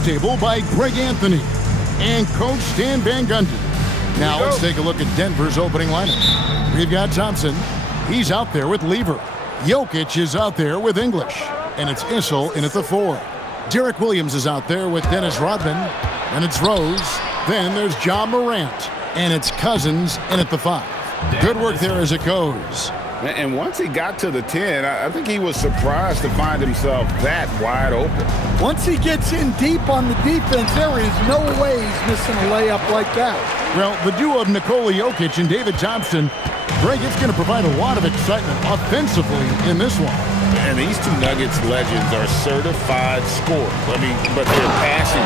points table by Greg Anthony and Coach Stan Van Gundy. Now let's take a look at Denver's opening lineup. We've got Thompson. He's out there with Lever. Jokic is out there with English. And it's Issel in at the 4. Derek Williams is out there with Dennis Rodman. And it's Rose. Then there's Ja Morant. And it's Cousins in at the 5. Good work there as it goes. And once he got to the 10, I think he was surprised to find himself that wide open. Once he gets in deep on the defense, there is no way he's missing a layup like that. Well, the duo of Nikola Jokic and David Thompson, Greg, it's going to provide a lot of excitement offensively in this one. And these two Nuggets legends are certified scorers. But their passing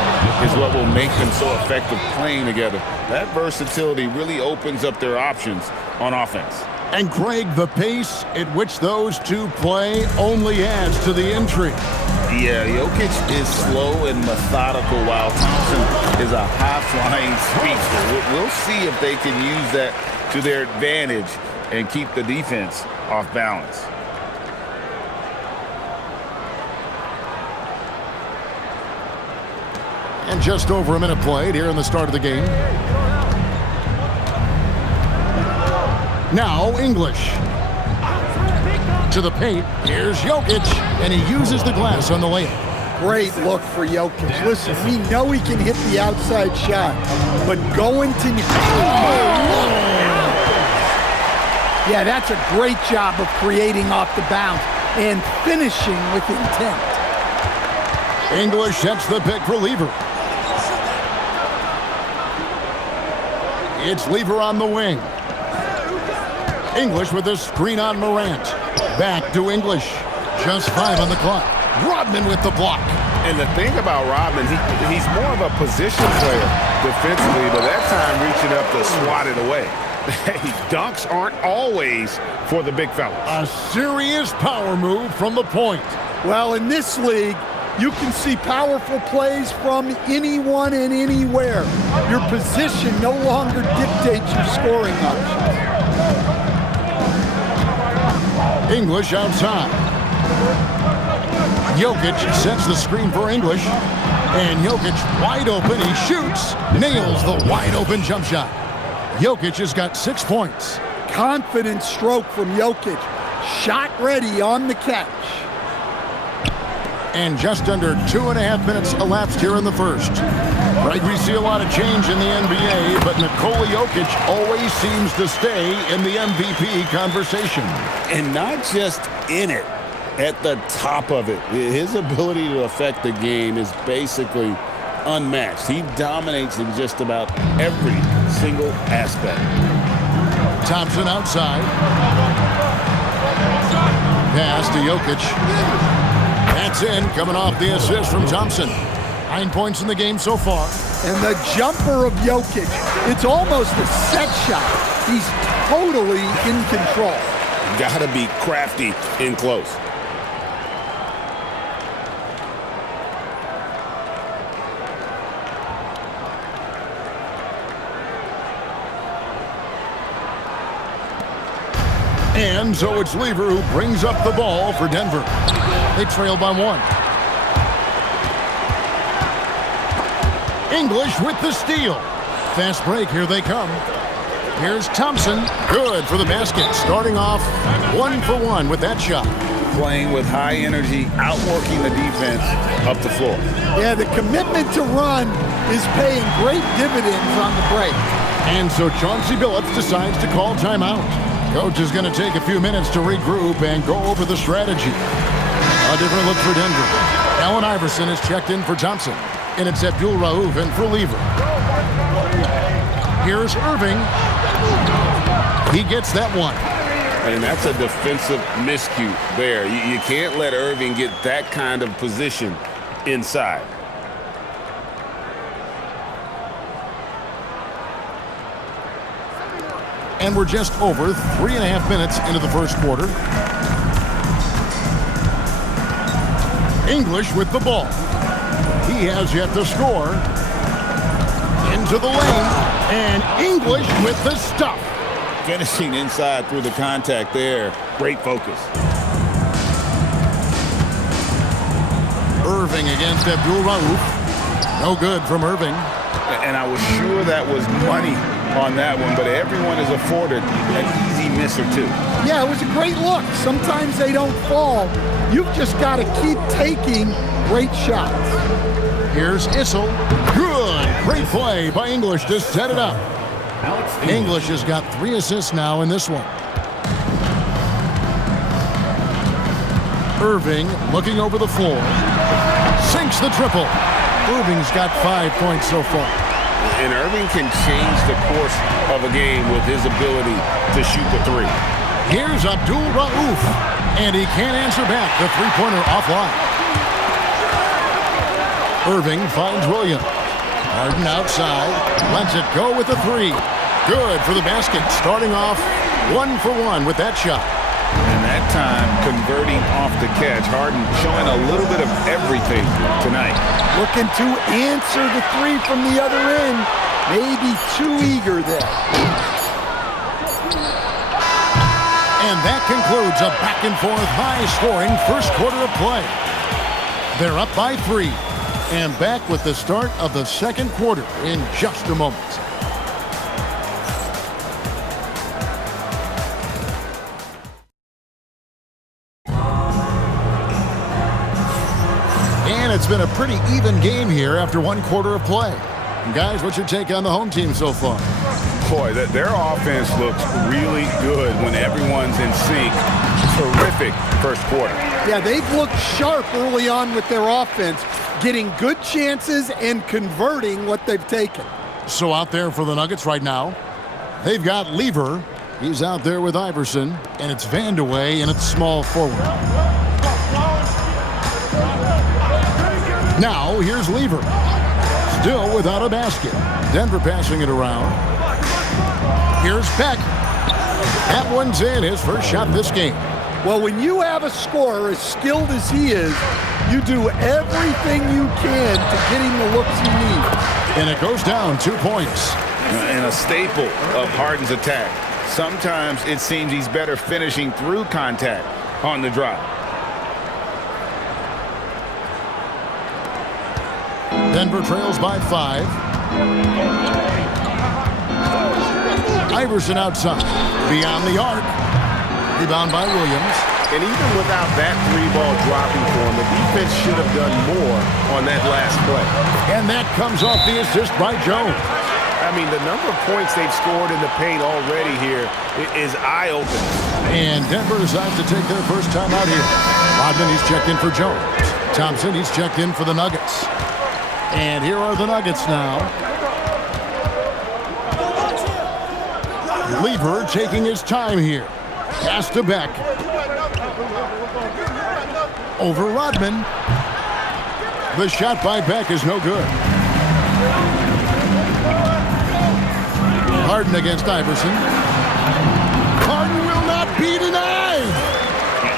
is what will make them so effective playing together. That versatility really opens up their options on offense. And Greg, the pace at which those two play only adds to the intrigue. Yeah, Jokic is slow and methodical while Thompson is a high-flying speedster. We'll see if they can use that to their advantage and keep the defense off balance. And just over a minute played here in the start of the game. Now English. To the paint. Here's Jokic. And he uses the glass on the layup. Great look for Jokic. Listen, we know he can hit the outside shot, but going to... Yeah, that's a great job of creating off the bounce and finishing with intent. English sets the pick for Lever. It's Lever on the wing. English with a screen on Morant. Back to English. Just 5 on the clock. Rodman with the block. And the thing about Rodman, he's more of a position player defensively, but that time reaching up to swat it away. Hey, dunks aren't always for the big fellas. A serious power move from the point. Well, in this league, you can see powerful plays from anyone and anywhere. Your position no longer dictates your scoring options. English outside. Jokic sets the screen for English. And Jokic wide open. He shoots. Nails the wide open jump shot. Jokic has got 6 points. Confident stroke from Jokic. Shot ready on the catch. And just under 2.5 minutes elapsed here in the first. Right, we see a lot of change in the NBA, but Nikola Jokic always seems to stay in the MVP conversation. And not just in it, at the top of it. His ability to affect the game is basically unmatched. He dominates in just about every single aspect. Thompson outside. Pass to Jokic. That's in, coming off the assist from Thompson. 9 points in the game so far. And the jumper of Jokic, it's almost a set shot. He's totally in control. Gotta be crafty in close. And so it's Lever who brings up the ball for Denver. They trail by 1. English with the steal. Fast break, here they come. Here's Thompson. Good for the basket. Starting off 1 for 1 with that shot. Playing with high energy, outworking the defense up the floor. Yeah, the commitment to run is paying great dividends on the break. And so Chauncey Billups decides to call timeout. Coach is going to take a few minutes to regroup and go over the strategy. A different look for Denver. Allen Iverson is checked in for Thompson. And it's Abdul Rauf in for Lever. Here's Irving. He gets that one. And that's a defensive miscue there. You can't let Irving get that kind of position inside. And we're just over 3.5 minutes into the first quarter. English with the ball. He has yet to score. Into the lane. And English with the stuff. Finishing inside through the contact there. Great focus. Irving against Abdul Rauf. No good from Irving. And I was sure that was money on that one, but everyone is afforded an easy miss or two. Yeah, it was a great look. Sometimes they don't fall. You've just got to keep taking great shots. Here's Issel. Good. Great play by English to set it up. English has got 3 assists now in this one. Irving looking over the floor. Sinks the triple. Irving's got 5 points so far. And Irving can change the course of a game with his ability to shoot the three. Here's Abdul Rauf. And he can't answer back. The three-pointer offline. Irving finds Williams. Harden outside. Lets it go with the three. Good for the basket. Starting off 1 for 1 with that shot. And that time, converting off the catch. Harden showing a little bit of everything tonight. Looking to answer the three from the other end. Maybe too eager there. And that concludes a back-and-forth, high-scoring first quarter of play. They're up by 3. And back with the start of the second quarter in just a moment. And it's been a pretty even game here after 1 quarter of play. Guys, what's your take on the home team so far? Boy, their offense looks really good when everyone's in sync. Terrific first quarter. Yeah, they've looked sharp early on with their offense, getting good chances and converting what they've taken. So out there for the Nuggets right now, they've got Lever. He's out there with Iverson, and it's Vandeweghe, and it's small forward. Now, here's Lever. Still without a basket. Denver passing it around. Here's Beck. That one's in, his first shot this game. Well, when you have a scorer as skilled as he is, you do everything you can to get him the looks he needs. And it goes down 2 points. And a staple of Harden's attack. Sometimes it seems he's better finishing through contact on the drive. Denver trails by 5. Iverson outside. Beyond the arc. Rebound by Williams. And even without that 3-ball dropping for him, the defense should have done more on that last play. And that comes off the assist by Jones. I mean, the number of points they've scored in the paint already here is eye-opening. And Denver decides to take their first time out here. Rodman, he's checked in for Jones. Thompson, he's checked in for the Nuggets. And here are the Nuggets now. Lever taking his time here. Pass to Beck. Over Rodman. The shot by Beck is no good. Harden against Iverson. Harden will not be denied.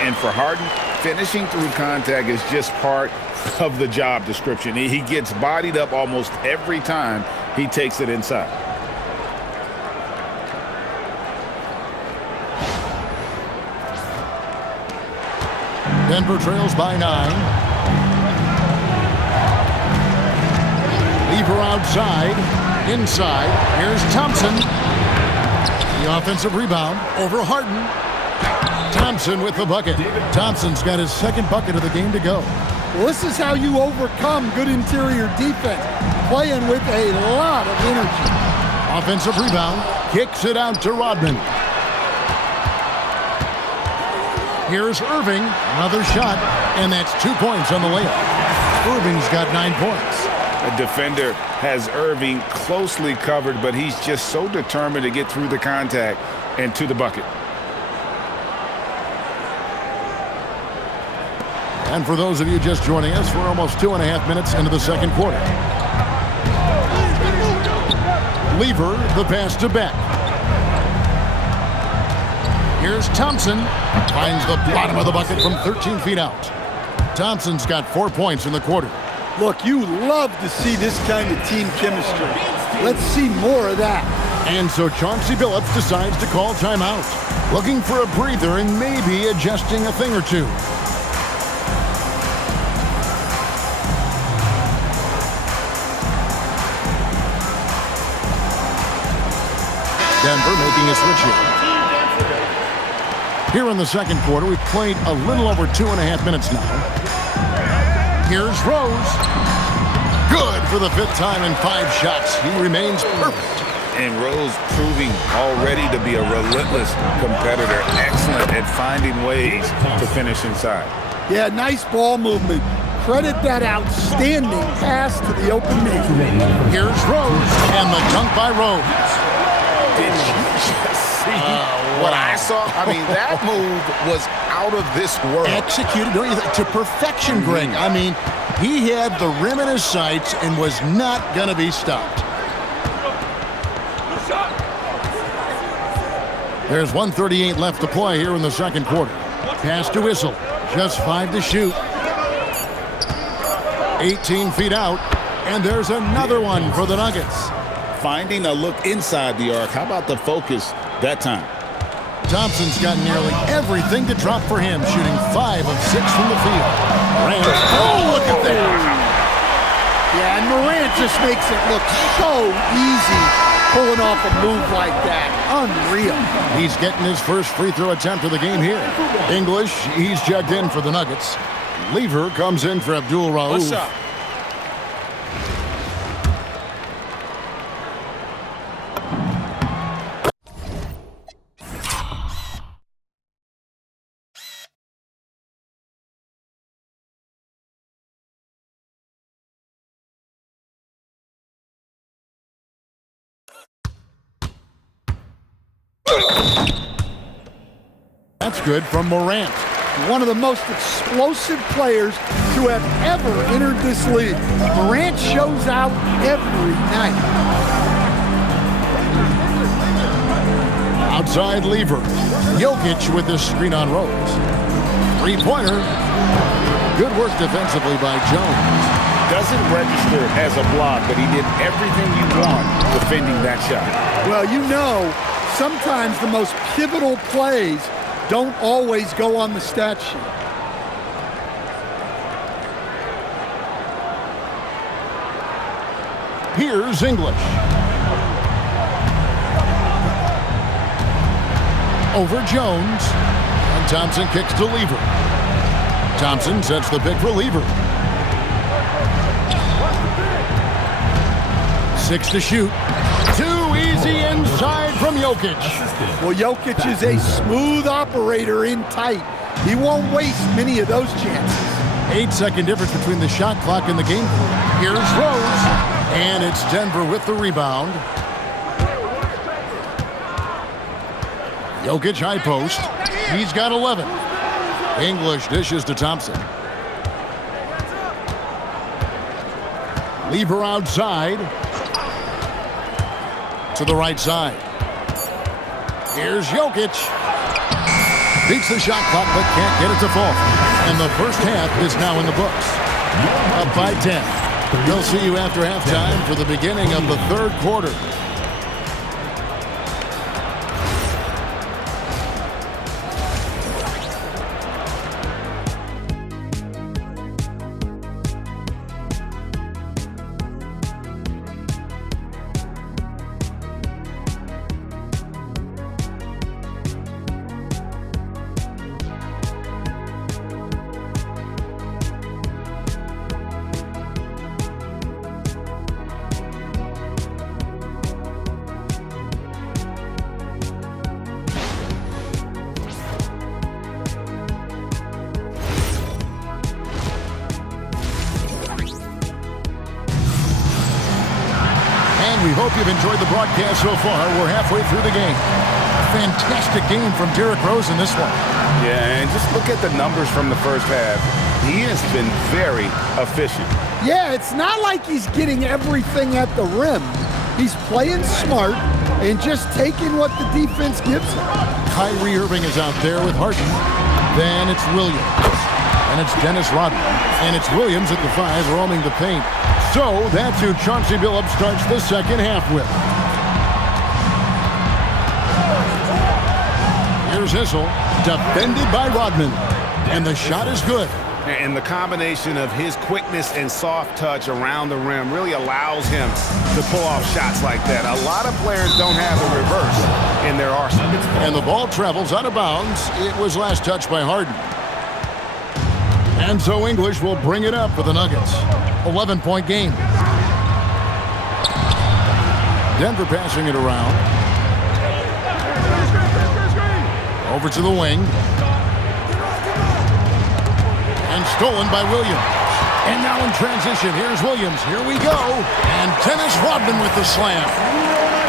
And for Harden, finishing through contact is just part of the job description. He gets bodied up almost every time he takes it inside. Denver trails by 9. Lever outside. Inside. Here's Thompson. The offensive rebound over Harden. Thompson with the bucket. Thompson's got his second bucket of the game to go. Well, this is how you overcome good interior defense, playing with a lot of energy. Offensive rebound. Kicks it out to Rodman. Here's Irving. Another shot. And that's 2 points on the layup. Irving's got 9 points. A defender has Irving closely covered, but he's just so determined to get through the contact and to the bucket. And for those of you just joining us, we're almost 2.5 minutes into the second quarter. Lever, the pass to Beck. Here's Thompson. Finds the bottom of the bucket from 13 feet out. Thompson's got 4 points in the quarter. Look, you love to see this kind of team chemistry. Let's see more of that. And so Chauncey Billups decides to call timeout. Looking for a breather and maybe adjusting a thing or two. Denver making a switch here. Here in the second quarter, we've played a little over 2.5 minutes now. Here's Rose. Good for the 5th time in 5 shots. He remains perfect. And Rose proving already to be a relentless competitor. Excellent at finding ways to finish inside. Yeah, nice ball movement. Credit that outstanding pass to the open man. Here's Rose, and the dunk by Rose. Did you just see what I saw? I mean, that move was out of this world. Executed, don't you think, to perfection, Greg. I mean, he had the rim in his sights and was not going to be stopped. There's 1:38 left to play here in the second quarter. Pass to Issel. Just 5 to shoot. 18 feet out. And there's another one for the Nuggets. Finding a look inside the arc. How about the focus that time? Thompson's got nearly everything to drop for him, shooting 5 of 6 from the field. Morant. Oh, look at that. Yeah, and Morant just makes it look so easy pulling off a move like that. Unreal. He's getting his first free throw attempt of the game here. English, he's checked in for the Nuggets. Lever comes in for Abdul Rauf. What's up? That's good from Morant. One of the most explosive players to have ever entered this league. Morant shows out every night. Outside Lever. Jokic with the screen on Rose. Three-pointer. Good work defensively by Jones. Doesn't register as a block, but he did everything you want defending that shot. Well, you know, sometimes the most pivotal plays don't always go on the stat sheet. Here's English. Over Jones. And Thompson kicks to Lever. Thompson sets the pick for Lever. 6 to shoot. Too easy inside from Jokic. Well, Jokic is a smooth operator in tight. He won't waste many of those chances. 8-second difference between the shot clock and the game. Here's Rose. And it's Denver with the rebound. Jokic high post. He's got 11. English dishes to Thompson. Lever outside. To the right side. Here's Jokic. Beats the shot clock but can't get it to fall. And the first half is now in the books. Up by 10. We'll see you after halftime for the beginning of the third quarter. We hope you've enjoyed the broadcast so far. We're halfway through the game. Fantastic game from Derrick Rose in this one. Yeah, and just look at the numbers from the first half. He has been very efficient. Yeah, it's not like he's getting everything at the rim. He's playing smart and just taking what the defense gives him. Kyrie Irving is out there with Harden. Then it's Williams. And it's Dennis Rodman. And it's Williams at the 5 roaming the paint. So that's who Chauncey Billups starts the second half with. Here's Issel, defended by Rodman. And the shot is good. And the combination of his quickness and soft touch around the rim really allows him to pull off shots like that. A lot of players don't have the reverse in their arsenal. And the ball travels out of bounds. It was last touched by Harden. And so English will bring it up for the Nuggets. 11-point game. Denver passing it around. Over to the wing. And stolen by Williams. And now in transition, here's Williams. Here we go. And Dennis Rodman with the slam.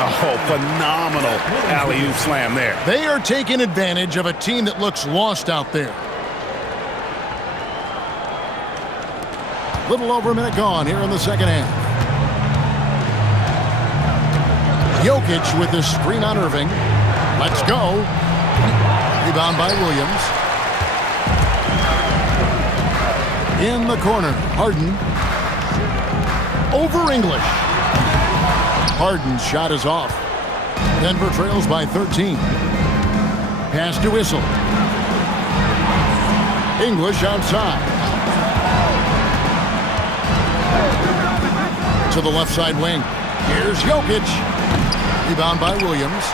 Oh, phenomenal alley-oop slam there. They are taking advantage of a team that looks lost out there. Little over a minute gone here in the second half. Jokic with the screen on Irving. Let's go. Rebound by Williams. In the corner, Harden. Over English. Harden's shot is off. Denver trails by 13. Pass to Whistle. English outside. To the left side wing. Here's Jokic. Rebound by Williams.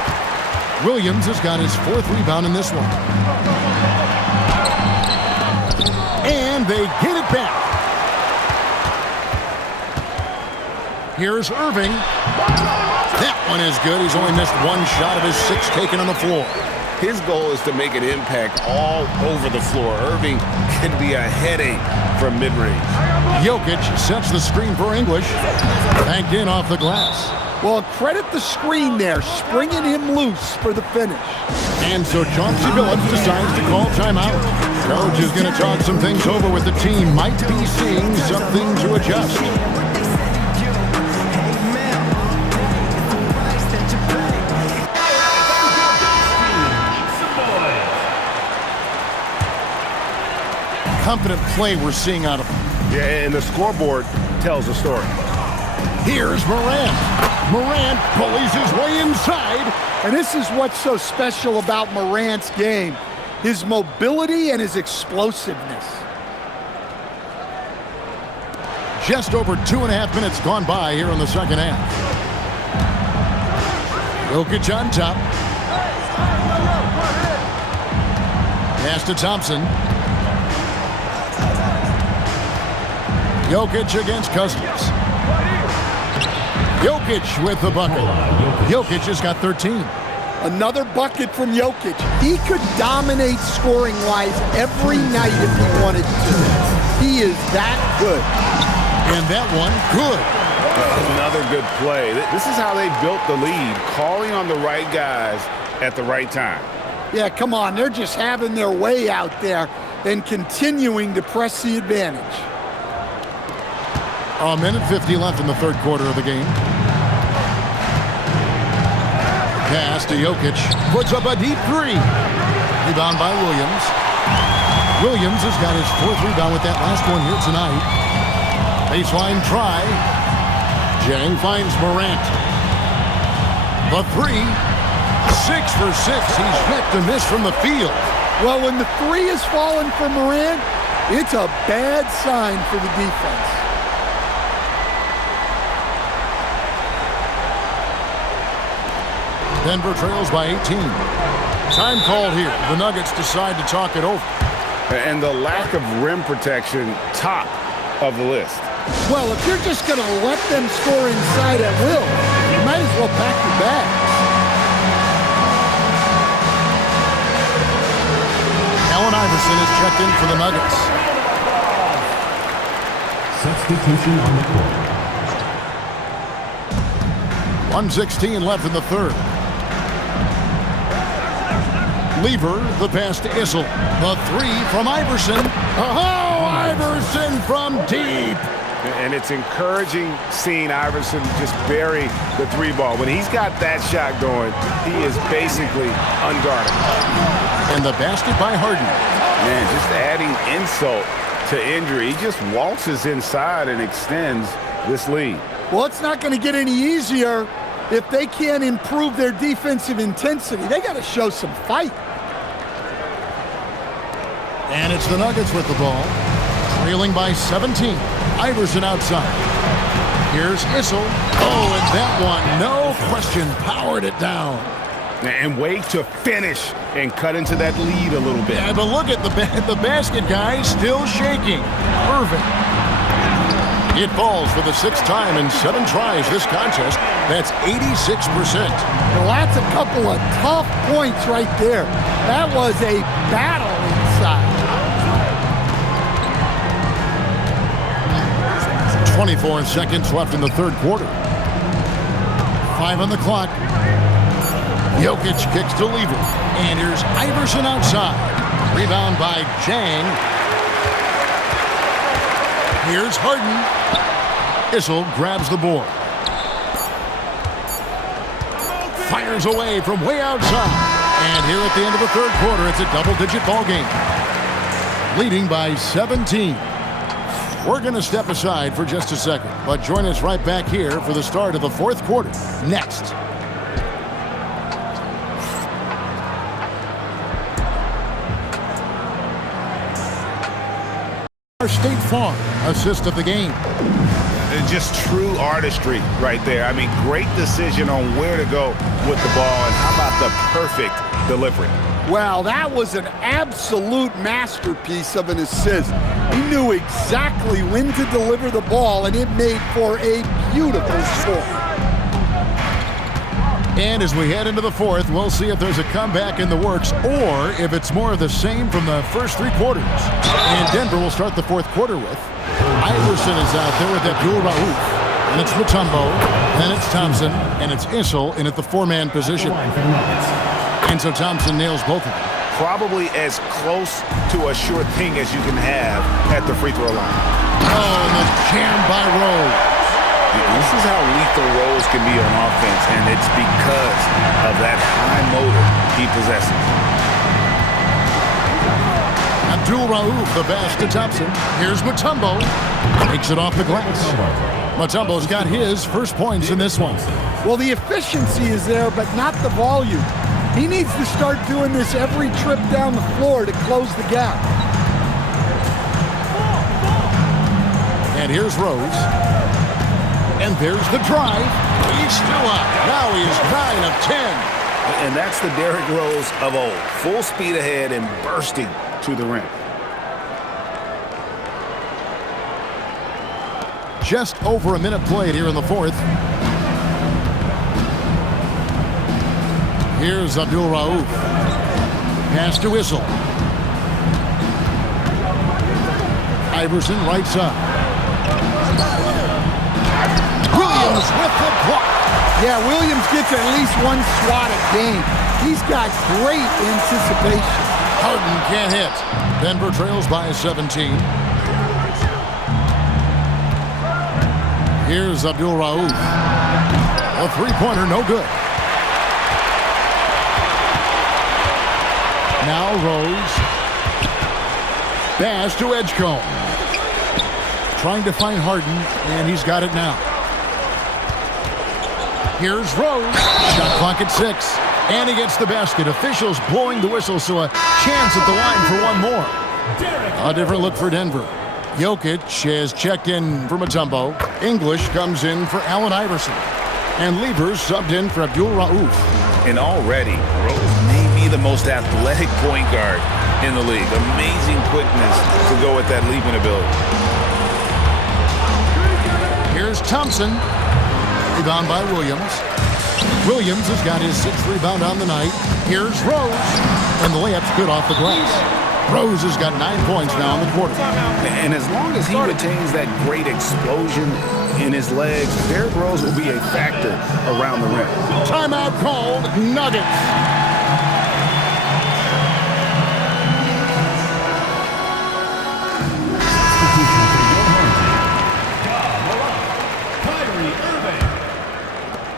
Williams has got his fourth rebound in this one. And they get it back. Here's Irving. That one is good. He's only missed one shot of his 6 taken on the floor. His goal is to make an impact all over the floor. Irving can be a headache from mid-range. Jokic sets the screen for English. Banked in off the glass. Well, credit the screen there, springing him loose for the finish. And so Chauncey Billups decides to call timeout. Coach is going to talk some things over with the team. Might be seeing something to adjust. Confident play we're seeing out of him. Yeah, and the scoreboard tells the story. Here's Morant. Morant bullies his way inside. And this is what's so special about Morant's game. His mobility and his explosiveness. Just over 2.5 minutes gone by here in the second half. Jokic on top. Pass to Thompson. Jokic against Cousins. Jokic with the bucket. Jokic has got 13. Another bucket from Jokic. He could dominate scoring-wise every night if he wanted to. He is that good. And that one, good. Another good play. This is how they built the lead, calling on the right guys at the right time. Yeah, come on. They're just having their way out there and continuing to press the advantage. A minute 50 left in the third quarter of the game. Pass to Jokic. Puts up a deep 3. Rebound by Williams. Williams has got his 4th rebound with that last one here tonight. Baseline try. Jang finds Morant. The 3. 6 for 6. He's hit and missed from the field. Well, when the 3 is falling for Morant, it's a bad sign for the defense. Denver trails by 18. Time called here. The Nuggets decide to talk it over. And the lack of rim protection, top of the list. Well, if you're just going to let them score inside at will, you might as well pack your bags. Allen Iverson is checked in for the Nuggets. Substitution on the court. 1:16 left in the third. Lever, the pass to Issel. The 3 from Iverson. Oh, Iverson from deep. And it's encouraging seeing Iverson just bury the 3 ball. When he's got that shot going, he is basically unguardable. And the basket by Harden. Man, just adding insult to injury. He just waltzes inside and extends this lead. Well, it's not going to get any easier if they can't improve their defensive intensity. They got to show some fight. And it's the Nuggets with the ball. Trailing by 17. Iverson outside. Here's Issel. Oh, and that one, no question, powered it down. And way to finish and cut into that lead a little bit. Yeah, but look at the basket, guys, still shaking. Perfect. It falls for the 6th time in 7 tries this contest. That's 86%. Well, that's a couple of tough points right there. That was a battle inside. 24 seconds left in the 3rd quarter. 5 on the clock. Jokic kicks to Lever. And here's Iverson outside. Rebound by Jang. Here's Harden. Issel grabs the board. Fires away from way outside. And here at the end of the 3rd quarter, it's a double-digit ball game. Leading by 17. We're going to step aside for just a second, but join us right back here for the start of the 4th quarter. Next. State Farm, assist of the game. Just true artistry right there. I mean, great decision on where to go with the ball, and how about the perfect delivery? Well, that was an absolute masterpiece of an assist. He knew exactly when to deliver the ball, and it made for a beautiful score. And as we head into the 4th, we'll see if there's a comeback in the works or if it's more of the same from the first 3 quarters. And Denver will start the 4th quarter with Iverson is out there with Abdul Rauf. And it's Mutombo. Then it's Thompson. And it's Issel in at the 4-man position. And so Thompson nails both of them. Probably as close to a sure thing as you can have at the free throw line. Oh, and the jam by Rose. This is how lethal Rose can be on offense, and it's because of that high motor he possesses. Abdul Rauf, the pass to Thompson. Here's Mutombo. Takes it off the glass. Mutombo's got his first points in this one. Well, the efficiency is there, but not the volume. He needs to start doing this every trip down the floor to close the gap. And here's Rose. And there's the drive. He's still up. Now he's 9 of 10. And that's the Derrick Rose of old. Full speed ahead and bursting to the rim. Just over a minute played here in the 4th. Here's Abdul Rauf. Pass to Issel. Iverson right side. Williams with the block. Yeah, Williams gets at least one swat a game. He's got great anticipation. Harden can't hit. Denver trails by 17. Here's Abdul Rauf. A 3-pointer, no good. Now Rose. Pass to Edgecombe. Trying to find Harden, and he's got it now. Here's Rose. Shot clock at 6. And he gets the basket. Officials blowing the whistle, so a chance at the line for one more. A different look for Denver. Jokic has checked in for Mutombo. English comes in for Allen Iverson. And Levers subbed in for Abdul Rauf. And already, Rose may be the most athletic point guard in the league. Amazing quickness to go with that leaping ability. Here's Thompson. Rebound by Williams. Williams has got his 6th rebound on the night. Here's Rose. And the layup's good off the glass. Rose has got 9 points now in the quarter. And as long as he retains that great explosion in his legs, Derrick Rose will be a factor around the rim. Timeout called. Nuggets.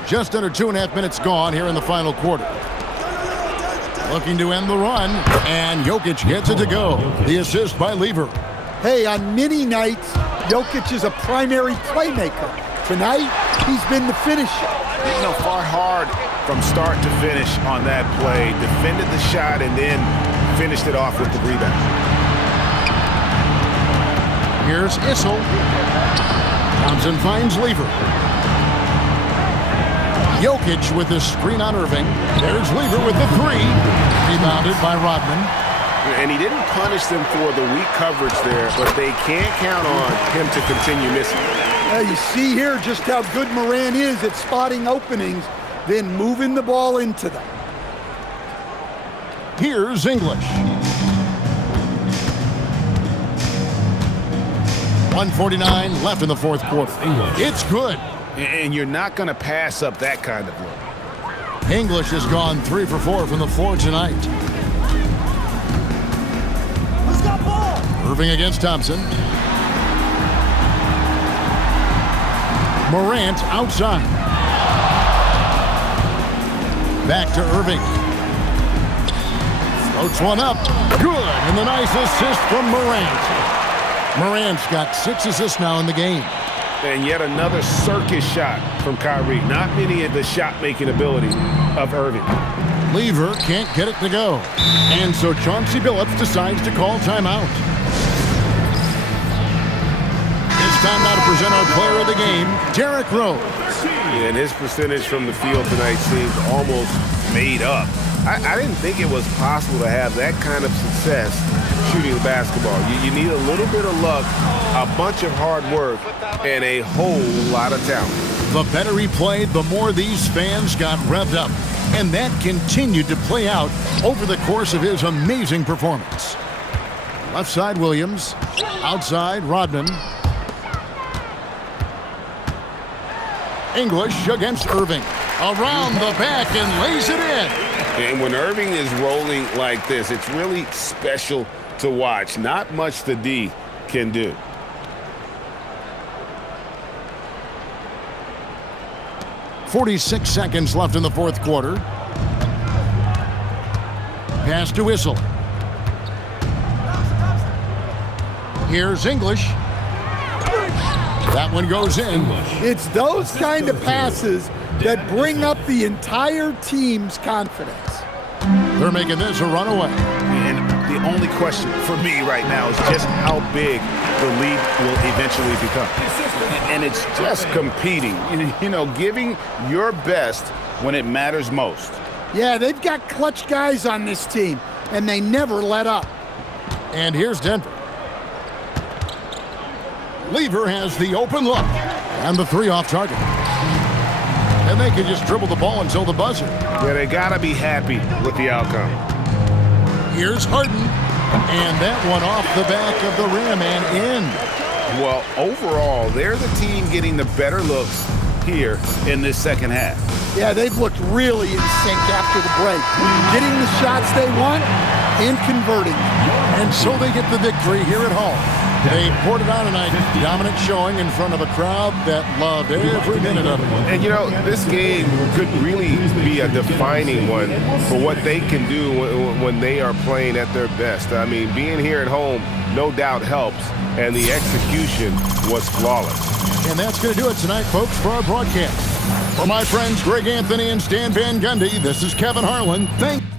Just under 2.5 minutes gone here in the final quarter. Looking to end the run, and Jokic gets it to go. The assist by Lever. Hey, on many nights, Jokic is a primary playmaker. Tonight, he's been the finisher. You know, fought hard from start to finish on that play. Defended the shot and then finished it off with the rebound. Here's Issel. Thompson finds Lever. Jokic with the screen on Irving. There's Lever with the three. Rebounded by Rodman. And he didn't punish them for the weak coverage there, but they can't count on him to continue missing. You see here just how good Morant is at spotting openings, then moving the ball into them. Here's English. 1:49 left in the fourth quarter. It's good. And you're not going to pass up that kind of look. English has gone 3 for 4 from the floor tonight. Irving against Thompson. Morant outside. Back to Irving. Floats one up. Good. And the nice assist from Morant. Morant's got 6 assists now in the game. And yet another circus shot from Kyrie. Not many of the shot-making ability of Irving. Lever can't get it to go. And so Chauncey Billups decides to call timeout. It's time now to present our player of the game, Derrick Rose. And his percentage from the field tonight seems almost made up. I didn't think it was possible to have that kind of success shooting the basketball. You need a little bit of luck, a bunch of hard work, and a whole lot of talent. The better he played, the more these fans got revved up. And that continued to play out over the course of his amazing performance. Left side, Williams. Outside, Rodman. English against Irving. Around the back and lays it in. And when Irving is rolling like this, it's really special to watch. Not much the D can do. .46 seconds left in the fourth quarter. Pass to Issel. Here's English. That one goes in. It's those kind of passes that bring up the entire team's confidence. They're making this a runaway. And the only question for me right now is just how big the lead will eventually become. And it's just competing, you know, giving your best when it matters most. Yeah, they've got clutch guys on this team, and they never let up. And here's Denver. Lever has the open look. And the three off target. And they can just dribble the ball until the buzzer. Yeah, they got to be happy with the outcome. Here's Harden. And that one off the back of the rim and in. Well, overall, they're the team getting the better looks here in this second half. Yeah, they've looked really in sync after the break. Getting the shots they want and converting. And so they get the victory here at home. They poured it on tonight. Dominant showing in front of a crowd that loved every minute of it. And, you know, this game could really be a defining one for what they can do when they are playing at their best. I mean, being here at home no doubt helps, and the execution was flawless. And that's going to do it tonight, folks, for our broadcast. For my friends Greg Anthony and Stan Van Gundy, this is Kevin Harlan. Thank you.